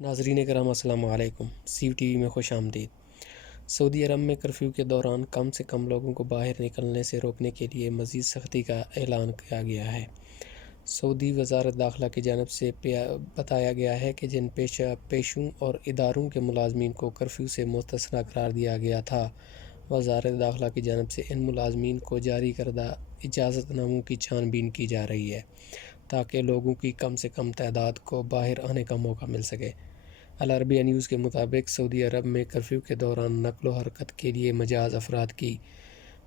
ناظرین کرام السلام علیکم، سی ٹی وی میں خوش آمدید۔ سعودی عرب میں کرفیو کے دوران کم سے کم لوگوں کو باہر نکلنے سے روکنے کے لیے مزید سختی کا اعلان کیا گیا ہے۔ سعودی وزارت داخلہ کی جانب سے بتایا گیا ہے کہ جن پیشوں اور اداروں کے ملازمین کو کرفیو سے مستثنیٰ قرار دیا گیا تھا، وزارت داخلہ کی جانب سے ان ملازمین کو جاری کردہ اجازت ناموں کی چھان بین کی جا رہی ہے تاکہ لوگوں کی کم سے کم تعداد کو باہر آنے کا موقع مل سکے۔ العربیہ نیوز کے مطابق سعودی عرب میں کرفیو کے دوران نقل و حرکت کے لیے مجاز افراد کی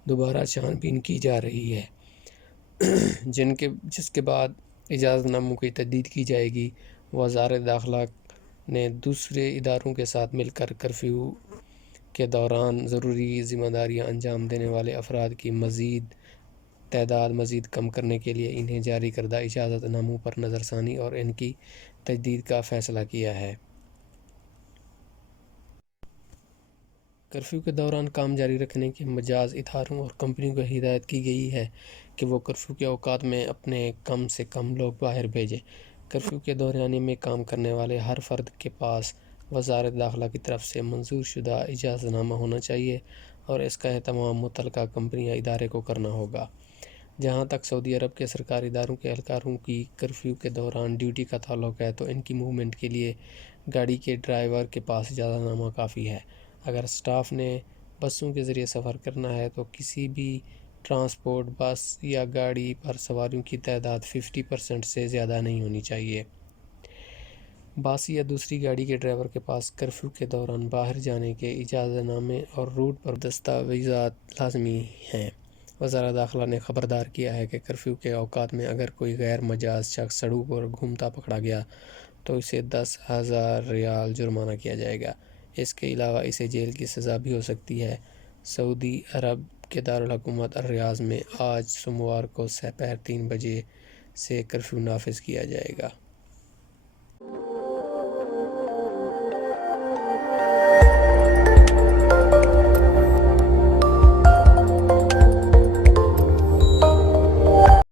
دوبارہ چھان بین کی جا رہی ہے، جس کے بعد اجازت ناموں کی تجدید کی جائے گی۔ وزارت داخلہ نے دوسرے اداروں کے ساتھ مل کر کرفیو کے دوران ضروری ذمہ داریاں انجام دینے والے افراد کی تعداد مزید کم کرنے کے لیے انہیں جاری کردہ اجازت ناموں پر نظر ثانی اور ان کی تجدید کا فیصلہ کیا ہے۔ کرفیو کے دوران کام جاری رکھنے کے مجاز اداروں اور کمپنیوں کو ہدایت کی گئی ہے کہ وہ کرفیو کے اوقات میں اپنے کم سے کم لوگ باہر بھیجیں۔ کرفیو کے دوران میں کام کرنے والے ہر فرد کے پاس وزارت داخلہ کی طرف سے منظور شدہ اجازت نامہ ہونا چاہیے اور اس کا اہتمام متعلقہ کمپنی یا ادارے کو کرنا ہوگا۔ جہاں تک سعودی عرب کے سرکاری اداروں کے اہلکاروں کی کرفیو کے دوران ڈیوٹی کا تعلق ہے تو ان کی موومنٹ کے لیے گاڑی کے ڈرائیور کے پاس اجازت نامہ کافی ہے۔ اگر اسٹاف نے بسوں کے ذریعے سفر کرنا ہے تو کسی بھی ٹرانسپورٹ بس یا گاڑی پر سواریوں کی تعداد 50% سے زیادہ نہیں ہونی چاہیے۔ باص یا دوسری گاڑی کے ڈرائیور کے پاس کرفیو کے دوران باہر جانے کے اجازت نامے اور روٹ پر دستاویزات لازمی ہیں۔ وزارت داخلہ نے خبردار کیا ہے کہ کرفیو کے اوقات میں اگر کوئی غیر مجاز شخص سڑکوں پر گھومتا پکڑا گیا تو اسے 10,000 ریال جرمانہ کیا جائے گا۔ اس کے علاوہ اسے جیل کی سزا بھی ہو سکتی ہے۔ سعودی عرب کے دارالحکومت الریاض میں آج سوموار کو سپہر 3 بجے سے کرفیو نافذ کیا جائے گا۔